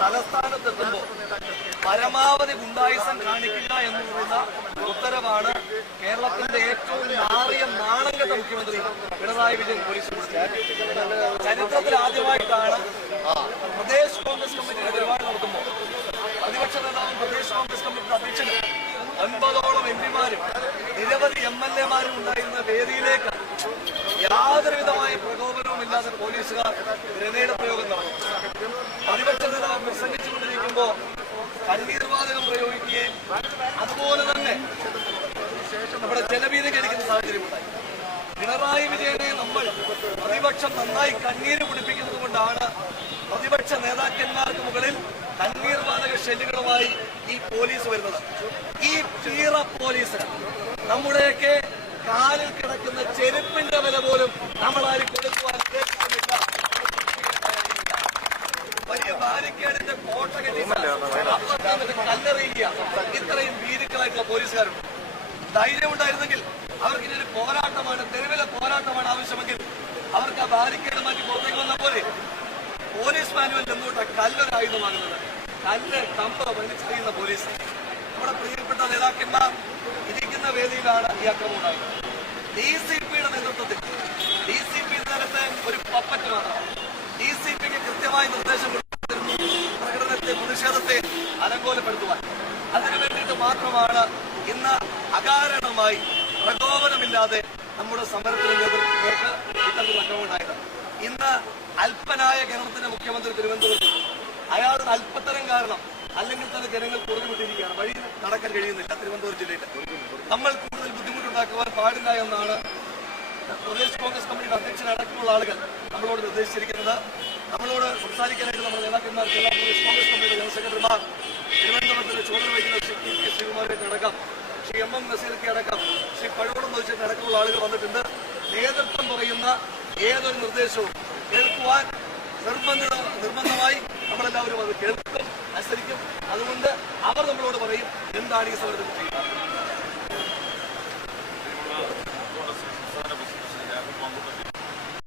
തലസ്ഥാനത്തെത്തുമ്പോൾ പരമാവധി ഗുണ്ടായിസം കാണിക്കുക എന്ന് പറയുന്ന ഉത്തരവാണ് കേരളത്തിന്റെ ഏറ്റവും നാറിയ നാണംകെട്ട മുഖ്യമന്ത്രി പിണറായി വിജയൻ പോലീസ് കൊടുത്തത്. ചരിത്രത്തിൽ ആദ്യമായിട്ടാണ് പ്രദേശ് കോൺഗ്രസ് കമ്മിറ്റിയുടെ പരിപാടി നടത്തുമ്പോൾ പ്രതിപക്ഷ നേതാവും പ്രദേശ് കോൺഗ്രസ് കമ്മിറ്റിയുടെ അധ്യക്ഷനും 9ഓളം എംപിമാരും നിരവധി MLA-മാരും ഉണ്ടായിരുന്ന വേദിയിലേക്ക് യാതൊരുവിധമായ പ്രകോപനവും ഇല്ലാതെ പോലീസുകാർ ഗ്രനേഡ് പ്രയോഗം നടന്നു. പ്രതിപക്ഷ നേതാവ് പ്രസംഗിച്ചുകൊണ്ടിരിക്കുമ്പോ കണ്ണീർവാതകം പ്രയോഗിക്കുകയും അതുപോലെ തന്നെ നമ്മുടെ ജനഭീതി കടിക്കുന്ന സാഹചര്യമുണ്ടായി. പിണറായി വിജയനെ നമ്മൾ പ്രതിപക്ഷം നന്നായി കണ്ണീര് കുടിപ്പിക്കുന്നത് കൊണ്ടാണ് പ്രതിപക്ഷ നേതാക്കന്മാർക്ക് മുകളിൽ കണ്ണീർവാതക ഷെല്ലുകളുമായി ഈ പോലീസ് വരുന്നത്. ഈ ചീറ പോലീസ് നമ്മുടെയൊക്കെ കാലിൽ കിടക്കുന്ന ചെരുപ്പിന്റെ വില പോലും നമ്മളാരും കൊടുക്കുവാൻ ഉദ്ദേശിക്കുന്നില്ല. വലിയ ബാരിക്കേഡിന്റെ കോട്ട കെട്ടി കല്ലെറിയുക ഇത്രയും ഭീരുക്കളായിട്ടുള്ള പോലീസുകാരുണ്ട്. ധൈര്യമുണ്ടായിരുന്നെങ്കിൽ അവർക്ക് ഇതൊരു പോരാട്ടമാണ്, തെരുവിലെ പോരാട്ടമാണ് ആവശ്യമെങ്കിൽ അവർക്ക് ആ ബാരിക്കേഡ് മാറ്റി പുറത്തേക്ക് വന്നാൽ പോലെ. പോലീസ് മാനുവൽ എന്തുകൊണ്ടാ കല്ലൊരായുധമാകുന്നത്? കല്ല് കമ്പ് വലിച്ചെറിയുന്ന പോലീസ്. നമ്മുടെ പ്രിയപ്പെട്ട നേതാക്കന്മാർ ഇരിക്കുന്ന വേദിയിലാണ് ഈ അക്രമം ഉണ്ടായത്. DCPയുടെ നേതൃത്വത്തിൽ DCP നേരത്തെ ഒരു പപ്പറ്റ് മാത്രമാണ്. DCPക്ക് കൃത്യമായ നിർദ്ദേശം കൊടുത്തിരുന്നു പ്രകടനത്തെ, പ്രതിഷേധത്തെ അലങ്കോലപ്പെടുത്തുവാൻ. അതിനു വേണ്ടിയിട്ട് മാത്രമാണ് ഇന്ന് അകാരണമായി പ്രകോപനമില്ലാതെ നമ്മുടെ സമരത്തിന് നേതൃത്വങ്ങൾക്ക് ഇത്തരത്തിൽ അക്രമം ഉണ്ടായത്. ഇന്ന് അല്പനായ കേരളത്തിന്റെ മുഖ്യമന്ത്രി തിരുവനന്തപുരത്ത്, അയാളുടെ അല്പത്തരം കാരണം അല്ലെങ്കിൽ തന്നെ ജനങ്ങൾ കുറഞ്ഞുവിട്ടിരിക്കുകയാണ്. വഴി നടക്കാൻ കഴിയുന്നില്ല. തിരുവനന്തപുരം ജില്ലയിൽ നമ്മൾ കൂടുതൽ ബുദ്ധിമുട്ടുണ്ടാക്കുവാൻ പാടില്ല എന്നാണ് പ്രദേശ് കോൺഗ്രസ് കമ്മിറ്റിയുടെ അധ്യക്ഷനടക്കമുള്ള ആളുകൾ നമ്മളോട് നിർദ്ദേശിച്ചിരിക്കുന്നത്. നമ്മളോട് സംസാരിക്കാനായിട്ട് നമ്മുടെ നേതാക്കന്മാർക്ക് എല്ലാ പ്രദേശ് കോൺഗ്രസ് കമ്മിറ്റിയുടെ ജനറൽ സെക്രട്ടറിമാർ, തിരുവനന്തപുരത്തിന്റെ ചുമതല വഹിക്കുന്ന ശ്രീ K. ശ്രീകുമാരേക്ക് അടക്കം, ശ്രീ MM നസീർക്ക് അടക്കം, ശ്രീ പഴവടം നയിച്ചിട്ട് അടക്കമുള്ള ആളുകൾ വന്നിട്ടുണ്ട്. നേതൃത്വം പറയുന്ന ഏതൊരു നിർദ്ദേശവും കേൾക്കുവാൻ നിർബന്ധമായി നമ്മളെല്ലാവരും അത് കേൾക്കും, അനുസരിക്കും. അതുകൊണ്ട് അവർ നമ്മളോട് പറയും എന്താണ് ഈ സമരത്തിൽ ചെയ്യുന്നത്.